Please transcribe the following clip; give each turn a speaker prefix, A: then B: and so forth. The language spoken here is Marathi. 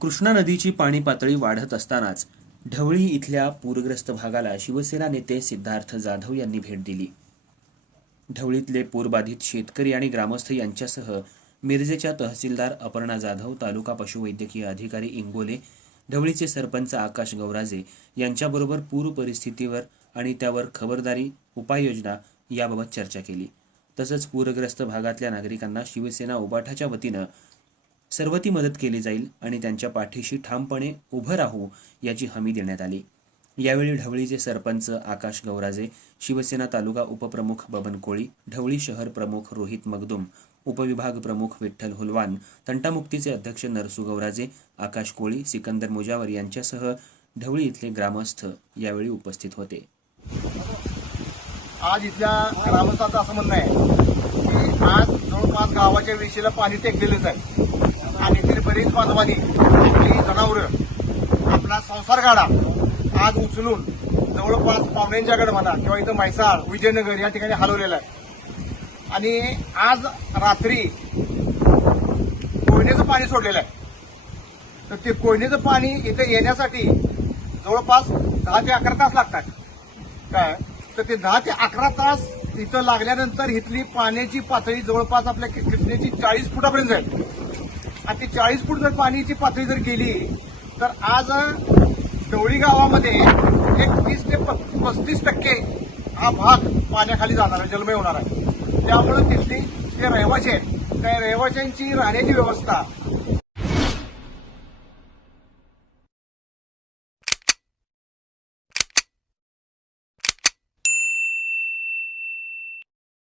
A: कृष्णा नदीची पाणी पातळी वाढत असतानाच ढवळी इथल्या पूरग्रस्त भागाला शिवसेना नेते सिद्धार्थ जाधव यांनी भेट दिली. ढवळीतले पूरबाधित शेतकरी आणि ग्रामस्थ यांच्यासह मिरजेच्या तहसीलदार अपर्णा जाधव तालुका पशुवैद्यकीय अधिकारी इंगोले ढवळीचे सरपंच आकाश गौराजे यांच्याबरोबर पूर परिस्थितीवर आणि त्यावर खबरदारी उपाययोजना याबाबत चर्चा केली. तसंच पूरग्रस्त भागातल्या नागरिकांना शिवसेना उबाठाच्या वतीनं सर्व ती मदत केली जाईल आणि त्यांच्या पाठीशी ठामपणे उभं राहू याची हमी देण्यात आली. यावेळी ढवळीचे सरपंच आकाश गौराजे शिवसेना तालुका उपप्रमुख बबन कोळी ढवळी शहर प्रमुख रोहित मगदुम उपविभाग प्रमुख विठ्ठल हुलवान तंटामुक्तीचे अध्यक्ष नरसू गौराजे आकाश कोळी सिकंदर मुजावर यांच्यासह ढवळी इथले ग्रामस्थ यावेळी उपस्थित होते.
B: आज इथल्या ग्रामस्थांचं असं म्हणणं आहे की आज जवळपास गावाच्या विशीला पाणी टेकलेलंच आहे. आणि इथली बरीच बांधवांनी आपली जनावरं आपला संसार गाडा आज उचलून जवळपास पाहुण्यांच्याकडे म्हणा किंवा इथं म्हैसाळ विजयनगर या ठिकाणी हलवलेलं आहे. आणि आज रात्री कोयनेचं पाणी सोडलेलं आहे. तर ते कोयनेचं पाणी इथं येण्यासाठी जवळपास दहा ते अकरा तास लागतात. काय? तर ते दहा ते अकरा तास इथं लागल्यानंतर इथली पाण्याची पातळी जवळपास आपल्या कि- कृष्णेची चाळीस फुटापर्यंत जाईल. आणि ती चाळीस फूट जर पाण्याची पातळी जर गेली तर आज डवळी गावामध्ये एक तीस ते प- पस्तीस टक्के हा भाग पाण्याखाली जाणार आहे जलमय होणार आहे. त्यामुळे तिथली जे रहिवासी आहेत त्या रहिवाशांची राहण्याची व्यवस्था